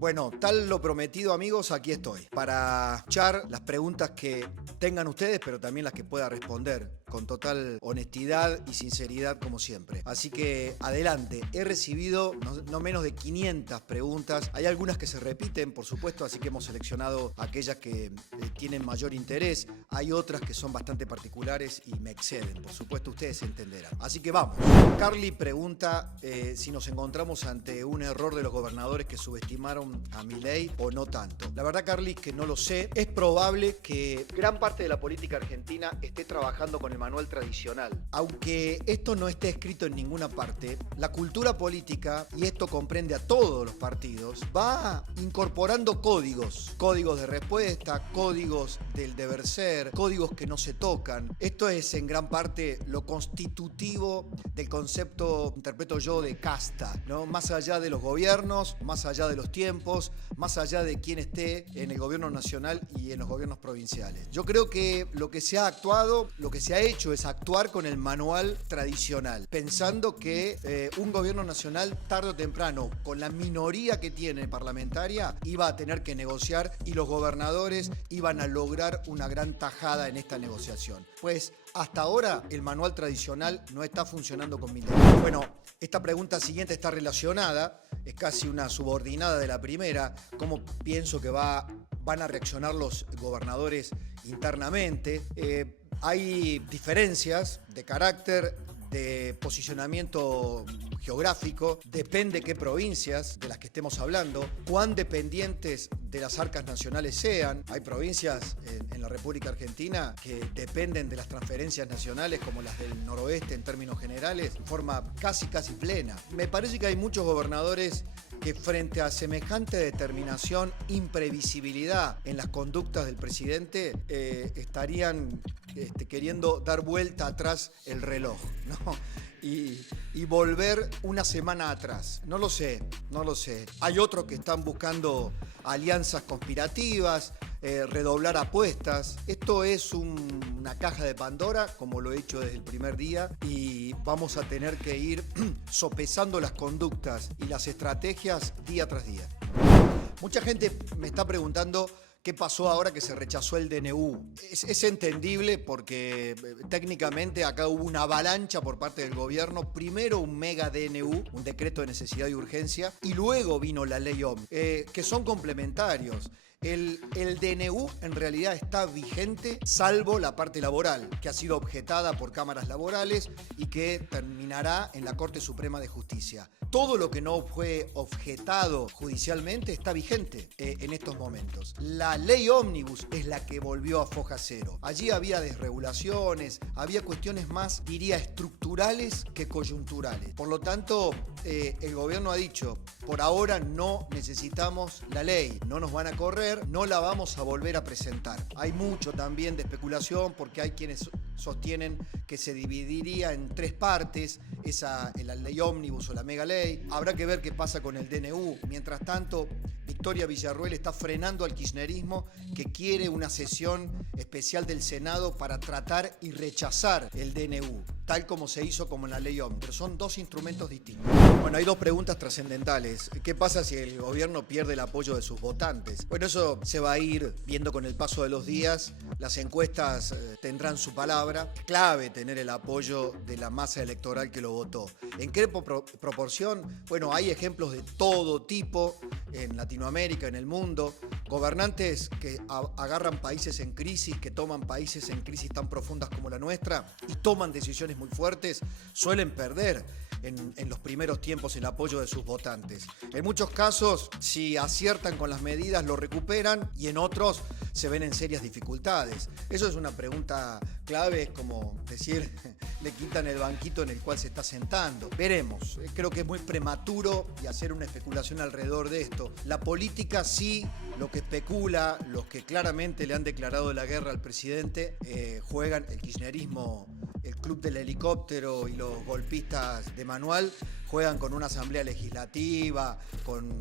Bueno, tal lo prometido, amigos, aquí estoy para escuchar las preguntas que tengan ustedes, pero también las que pueda responder con total honestidad y sinceridad como siempre. Así que adelante, he recibido no menos de 500 preguntas. Hay algunas que se repiten, por supuesto, así que hemos seleccionado aquellas que tienen mayor interés. Hay otras que son bastante particulares y me exceden, por supuesto, ustedes entenderán. Así que vamos. Carly pregunta si nos encontramos ante un error de los gobernadores que subestimaron a Milei o no tanto. La verdad, Carly, que no lo sé. Es probable que gran parte de la política argentina esté trabajando con el manual tradicional. Aunque esto no esté escrito en ninguna parte, la cultura política, y esto comprende a todos los partidos, va incorporando códigos de respuesta, códigos del deber ser, códigos que no se tocan. Esto es en gran parte lo constitutivo del concepto, interpreto yo, de casta, ¿no? Más allá de los gobiernos, más allá de los tiempos, más allá de quién esté en el gobierno nacional y en los gobiernos provinciales. Yo creo que lo que se ha actuado, lo que se ha hecho es actuar con el manual tradicional, pensando que un gobierno nacional tarde o temprano, con la minoría que tiene parlamentaria, iba a tener que negociar y los gobernadores iban a lograr una gran tajada en esta negociación. Pues hasta ahora el manual tradicional no está funcionando con Milei. Bueno, esta pregunta siguiente está relacionada, es casi una subordinada de la primera. ¿Cómo pienso que van a reaccionar los gobernadores internamente? Hay diferencias de carácter, de posicionamiento geográfico, depende qué provincias de las que estemos hablando, cuán dependientes de las arcas nacionales sean. Hay provincias en la República Argentina que dependen de las transferencias nacionales, como las del noroeste en términos generales, en forma casi plena. Me parece que hay muchos gobernadores que frente a semejante determinación, imprevisibilidad en las conductas del presidente, estarían queriendo dar vuelta atrás el reloj, ¿no? Y volver una semana atrás. No lo sé. Hay otros que están buscando alianzas conspirativas, redoblar apuestas. Esto es una caja de Pandora, como lo he hecho desde el primer día, y vamos a tener que ir sopesando las conductas y las estrategias día tras día. Mucha gente me está preguntando qué pasó ahora que se rechazó el DNU. Es entendible porque técnicamente acá hubo una avalancha por parte del gobierno. Primero un mega DNU, un decreto de necesidad y urgencia, y luego vino la ley OMNI, que son complementarios. El DNU en realidad está vigente, salvo la parte laboral, que ha sido objetada por cámaras laborales y que terminará en la Corte Suprema de Justicia. Todo lo que no fue objetado judicialmente está vigente en estos momentos. La ley ómnibus es la que volvió a foja cero. Allí había desregulaciones, había cuestiones más, diría, estructurales que coyunturales. Por lo tanto, el gobierno ha dicho, por ahora no necesitamos la ley, no nos van a correr, no la vamos a volver a presentar. Hay mucho también de especulación porque hay quienes sostienen que se dividiría en tres partes, la ley ómnibus o la mega ley. Habrá que ver qué pasa con el DNU. Mientras tanto, Victoria Villarruel está frenando al kirchnerismo, que quiere una sesión especial del Senado para tratar y rechazar el DNU, tal como se hizo como en la ley OMNI. Pero son dos instrumentos distintos. Bueno, hay dos preguntas trascendentales. ¿Qué pasa si el gobierno pierde el apoyo de sus votantes? Bueno, eso se va a ir viendo con el paso de los días. Las encuestas tendrán su palabra. Es clave tener el apoyo de la masa electoral que lo votó. ¿En qué proporción? Bueno, hay ejemplos de todo tipo en Latinoamérica, en el mundo. Gobernantes que agarran países en crisis, que toman países en crisis tan profundas como la nuestra y toman decisiones muy fuertes, suelen perder en los primeros tiempos el apoyo de sus votantes. En muchos casos, si aciertan con las medidas, lo recuperan, y en otros se ven en serias dificultades. Eso es una pregunta clave, es como decir, le quitan el banquito en el cual se está sentando. Veremos, creo que es muy prematuro y hacer una especulación alrededor de esto. La política sí, lo que especula, los que claramente le han declarado la guerra al presidente, juegan el kirchnerismo, el club del helicóptero y los golpistas de manual, juegan con una asamblea legislativa, con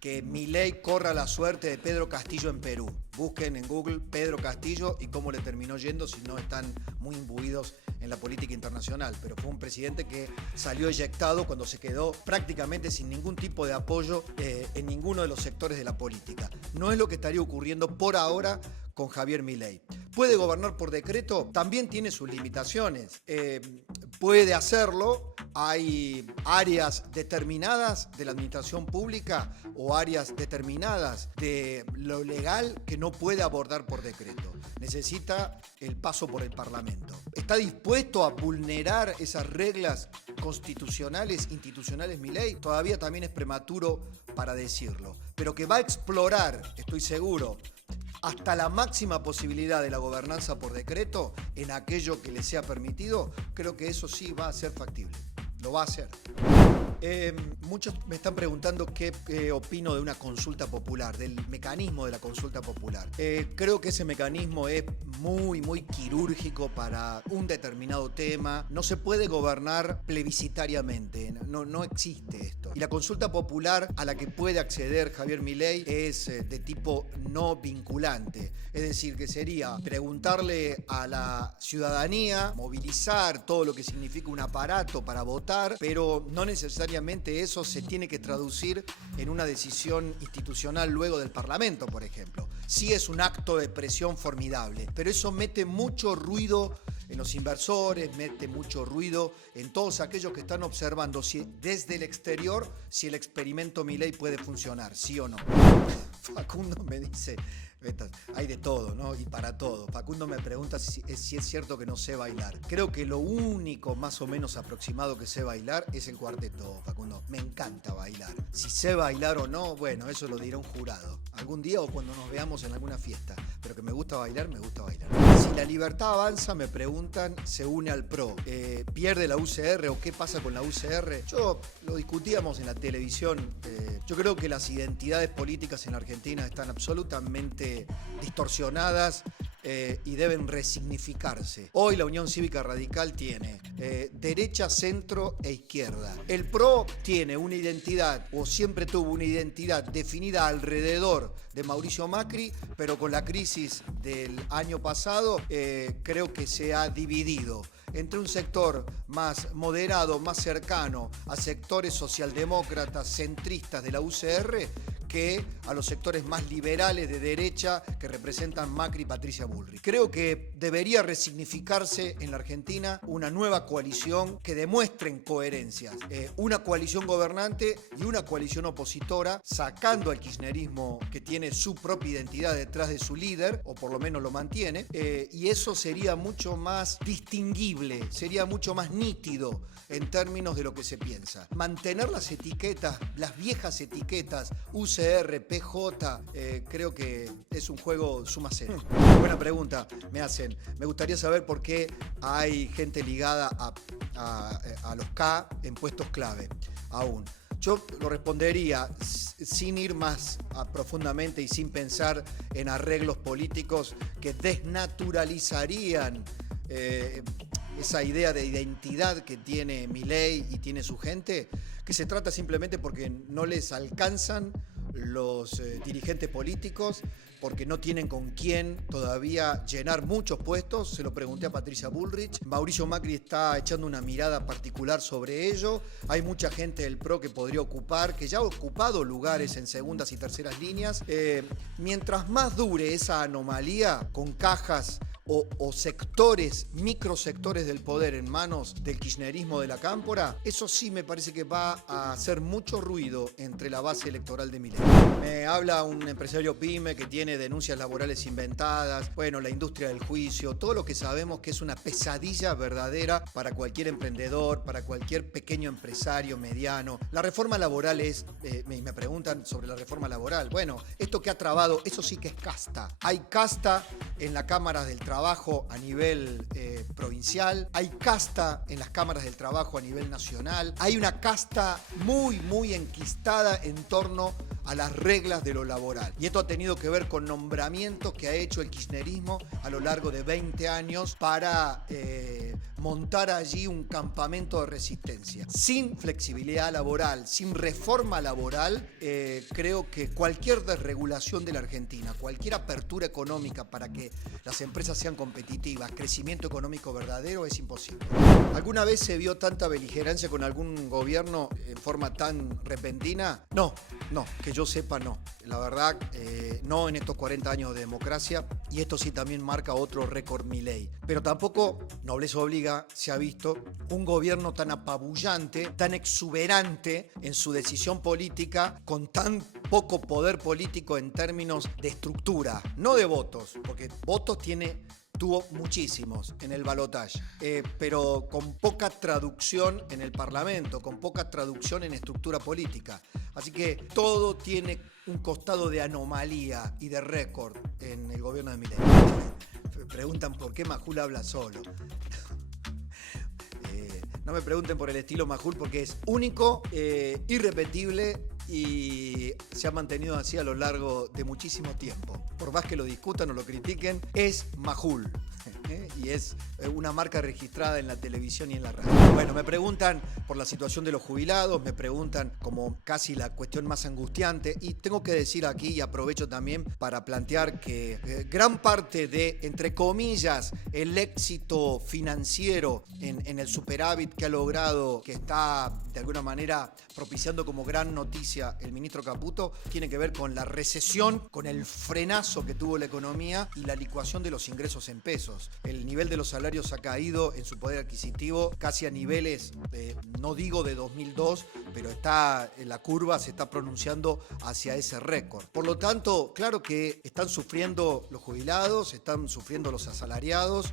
que Milei corra la suerte de Pedro Castillo en Perú. Busquen en Google Pedro Castillo y cómo le terminó yendo si no están muy imbuidos en la política internacional. Pero fue un presidente que salió eyectado cuando se quedó prácticamente sin ningún tipo de apoyo en ninguno de los sectores de la política. No es lo que estaría ocurriendo por ahora con Javier Milei. ¿Puede gobernar por decreto? También tiene sus limitaciones. Puede hacerlo. Hay áreas determinadas de la administración pública o áreas determinadas de lo legal que no puede abordar por decreto. Necesita el paso por el Parlamento. ¿Está dispuesto a vulnerar esas reglas constitucionales, institucionales Milei? Todavía también es prematuro para decirlo. Pero que va a explorar, estoy seguro, hasta la máxima posibilidad de la gobernanza por decreto en aquello que le sea permitido, creo que eso sí va a ser factible. Lo va a hacer. Muchos me están preguntando qué opino de una consulta popular, del mecanismo de la consulta popular. Creo que ese mecanismo es muy quirúrgico para un determinado tema. No se puede gobernar plebiscitariamente, no existe esto. Y la consulta popular a la que puede acceder Javier Milei es de tipo no vinculante. Es decir, que sería preguntarle a la ciudadanía, movilizar todo lo que significa un aparato para votar, pero no necesariamente eso se tiene que traducir en una decisión institucional luego del Parlamento, por ejemplo. Sí es un acto de presión formidable, pero eso mete mucho ruido en los inversores, mete mucho ruido en todos aquellos que están observando desde el exterior si el experimento Milei puede funcionar, sí o no. Facundo me dice, hay de todo, ¿no? Y para todo. Facundo me pregunta si es cierto que no sé bailar. Creo que lo único más o menos aproximado que sé bailar es el cuarteto, Facundo. Me encanta bailar. Si sé bailar o no, bueno, eso lo dirá un jurado. Algún día o cuando nos veamos en alguna fiesta. Pero que me gusta bailar, me gusta bailar. Si la libertad avanza, me preguntan, se une al PRO. ¿Pierde la UCR o qué pasa con la UCR? Yo lo discutíamos en la televisión. Yo creo que las identidades políticas en Argentina están absolutamente distorsionadas y deben resignificarse. Hoy la Unión Cívica Radical tiene derecha, centro e izquierda. El PRO tiene una identidad, o siempre tuvo una identidad definida alrededor de Mauricio Macri, pero con la crisis del año pasado creo que se ha dividido entre un sector más moderado, más cercano a sectores socialdemócratas, centristas de la UCR, que a los sectores más liberales de derecha que representan Macri y Patricia Bullrich. Creo que debería resignificarse en la Argentina una nueva coalición que demuestren coherencias. Una coalición gobernante y una coalición opositora, sacando al kirchnerismo que tiene su propia identidad detrás de su líder, o por lo menos lo mantiene, y eso sería mucho más distinguible, sería mucho más nítido en términos de lo que se piensa. Mantener las etiquetas, las viejas etiquetas, UCR, PJ, creo que es un juego suma cero. Buena pregunta me hacen. Me gustaría saber por qué hay gente ligada a los K en puestos clave aún. Yo lo respondería sin ir más profundamente y sin pensar en arreglos políticos que desnaturalizarían esa idea de identidad que tiene Milei y tiene su gente, que se trata simplemente porque no les alcanzan los dirigentes políticos, porque no tienen con quién todavía llenar muchos puestos. Se lo pregunté a Patricia Bullrich. Mauricio Macri está echando una mirada particular sobre ello. Hay mucha gente del PRO que podría ocupar, que ya ha ocupado lugares en segundas y terceras líneas. Mientras más dure esa anomalía con cajas o sectores, microsectores del poder en manos del kirchnerismo de la cámpora, eso sí me parece que va a hacer mucho ruido entre la base electoral de Milei. Me habla un empresario pyme que tiene denuncias laborales inventadas, bueno, la industria del juicio, todo lo que sabemos que es una pesadilla verdadera para cualquier emprendedor, para cualquier pequeño empresario mediano. La reforma laboral me preguntan sobre la reforma laboral. Bueno, esto que ha trabado, eso sí que es casta. Hay casta en la Cámara del Trabajo a nivel provincial, hay casta en las cámaras del trabajo a nivel nacional, hay una casta muy enquistada en torno a las reglas de lo laboral. Y esto ha tenido que ver con nombramientos que ha hecho el kirchnerismo a lo largo de 20 años para montar allí un campamento de resistencia. Sin flexibilidad laboral, sin reforma laboral, creo que cualquier desregulación de la Argentina, cualquier apertura económica para que las empresas sean competitivas, crecimiento económico verdadero, es imposible. ¿Alguna vez se vio tanta beligerancia con algún gobierno en forma tan repentina? No, que yo sepa no. La verdad, no en estos 40 años de democracia, y esto sí también marca otro récord Milei. Pero tampoco, nobleza obliga, se ha visto un gobierno tan apabullante, tan exuberante en su decisión política, con tan poco poder político en términos de estructura, no de votos, porque votos tuvo muchísimos en el balotaje, pero con poca traducción en el Parlamento, con poca traducción en estructura política. Así que todo tiene un costado de anomalía y de récord en el gobierno de Milei. Me preguntan por qué Majul habla solo. No me pregunten por el estilo Majul porque es único, irrepetible y se ha mantenido así a lo largo de muchísimo tiempo. Por más que lo discutan o lo critiquen, es Majul. Y es una marca registrada en la televisión y en la radio. Bueno, me preguntan por la situación de los jubilados, me preguntan como casi la cuestión más angustiante, y tengo que decir aquí, y aprovecho también para plantear que gran parte de, entre comillas, el éxito financiero en el superávit que ha logrado, que está de alguna manera propiciando como gran noticia el ministro Caputo, tiene que ver con la recesión, con el frenazo que tuvo la economía y la licuación de los ingresos en pesos. El nivel de los salarios ha caído en su poder adquisitivo casi a niveles, no digo de 2002, pero la curva se está pronunciando hacia ese récord. Por lo tanto, claro que están sufriendo los jubilados, están sufriendo los asalariados.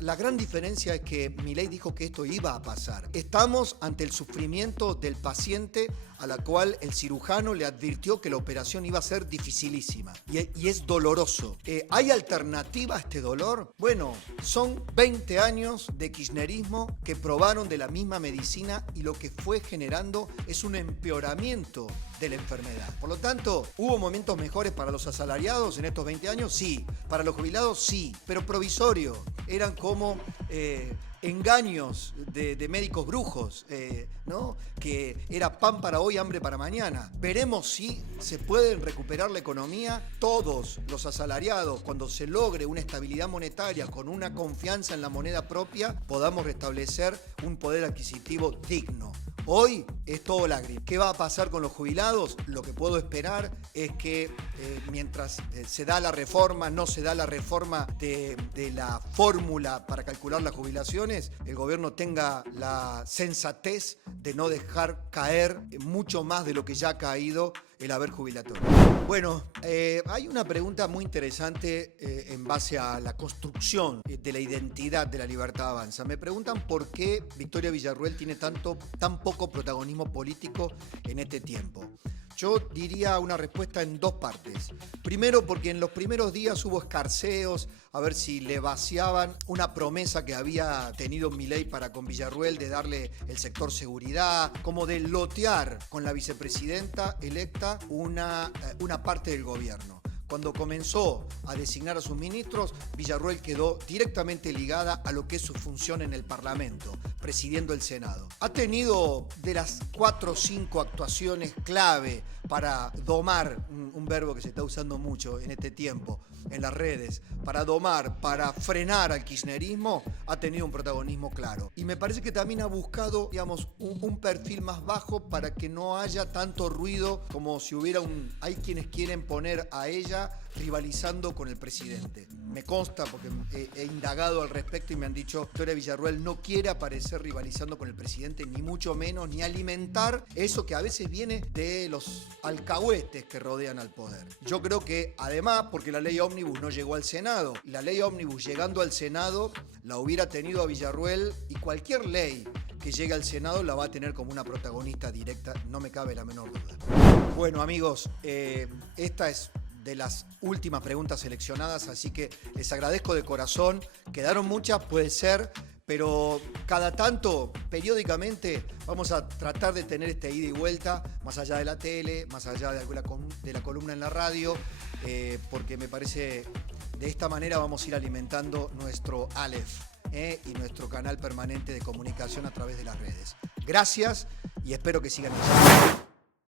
La gran diferencia es que Milei dijo que esto iba a pasar. Estamos ante el sufrimiento del paciente a la cual el cirujano le advirtió que la operación iba a ser dificilísima y es doloroso. ¿Hay alternativa a este dolor? Bueno, son 20 años de kirchnerismo que probaron de la misma medicina y lo que fue generando es un empeoramiento de la enfermedad. Por lo tanto, ¿hubo momentos mejores para los asalariados en estos 20 años? Sí. Para los jubilados, sí, pero provisorio. Eran como engaños de médicos brujos, ¿no? Que era pan para hoy, hambre para mañana. Veremos si se puede recuperar la economía. Todos los asalariados, cuando se logre una estabilidad monetaria con una confianza en la moneda propia, podamos restablecer un poder adquisitivo digno. Hoy es todo lágrima. ¿Qué va a pasar con los jubilados? Lo que puedo esperar es que mientras se da la reforma, no se da la reforma de la fórmula para calcular las jubilaciones, el gobierno tenga la sensatez de no dejar caer mucho más de lo que ya ha caído el haber jubilatorio. Bueno, hay una pregunta muy interesante en base a la construcción de la identidad de La Libertad Avanza. Me preguntan por qué Victoria Villarruel tiene tan poco protagonismo político en este tiempo. Yo diría una respuesta en dos partes. Primero, porque en los primeros días hubo escarceos a ver si le vaciaban una promesa que había tenido Milei para con Villarruel de darle el sector seguridad, como de lotear con la vicepresidenta electa una parte del gobierno. Cuando comenzó a designar a sus ministros, Villarruel quedó directamente ligada a lo que es su función en el Parlamento, presidiendo el Senado. Ha tenido de las 4 o 5 actuaciones clave para domar, un verbo que se está usando mucho en este tiempo en las redes, para domar, para frenar al kirchnerismo, ha tenido un protagonismo claro. Y me parece que también ha buscado, digamos, un perfil más bajo para que no haya tanto ruido como si hubiera hay quienes quieren poner a ella rivalizando con el presidente. Me consta porque he indagado al respecto y me han dicho Victoria Villarruel no quiere aparecer rivalizando con el presidente, ni mucho menos, ni alimentar eso que a veces viene de los alcahuetes que rodean al poder. Yo creo que además, porque la ley ómnibus no llegó al Senado, y la ley ómnibus llegando al Senado la hubiera tenido a Villarruel, y cualquier ley que llegue al Senado la va a tener como una protagonista directa, no me cabe la menor duda. Bueno, amigos, esta es de las últimas preguntas seleccionadas, así que les agradezco de corazón. Quedaron muchas, puede ser, pero cada tanto, periódicamente, vamos a tratar de tener este ida y vuelta, más allá de la tele, más allá de la columna en la radio, porque me parece de esta manera vamos a ir alimentando nuestro Aleph y nuestro canal permanente de comunicación a través de las redes. Gracias y espero que sigan escuchando.